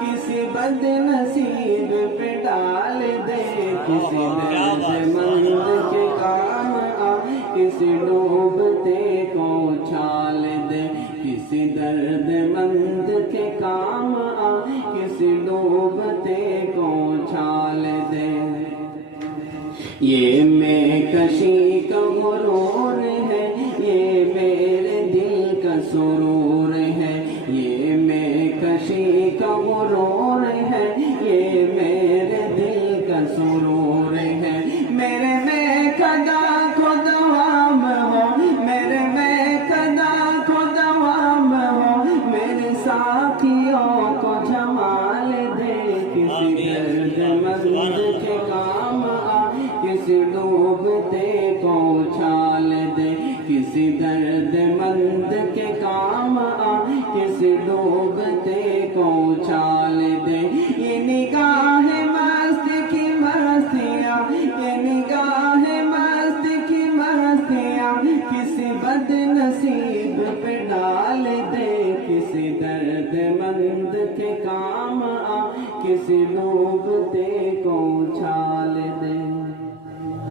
کسی بد نصیب پہ ڈال دے، کسی درد مند کے کام آ، کسی ڈوبتے کو اچھال دے، کسی درد مند کے کام آ، کسی ڈوبتے کو اچھال دے۔ یہ میں کشی کا غرور ہے، یہ میرے دل کا سرور ہے، یہ میں کشی کا غرور ہے، یہ میرے دل کا سرور ہے۔ میرے میں خدا کو دوام ہو، میرے میں خدا کو دوام ہو، میرے ساتھیوں کو جمال دے، کسی درد مند کے کام آ، کسی ڈوبتے کو اچھال دے، کسی درد مند کے کام آ، کسی ڈوبتے کو اچھال دے۔ یہ نگاہ مست کی مستیاں، یہ نگاہ مست کی مستیاں، کسی بد نصیب پہ ڈال دے، کسی درد مند کے کام آ، کسی ڈوبتے کو اچھال دے۔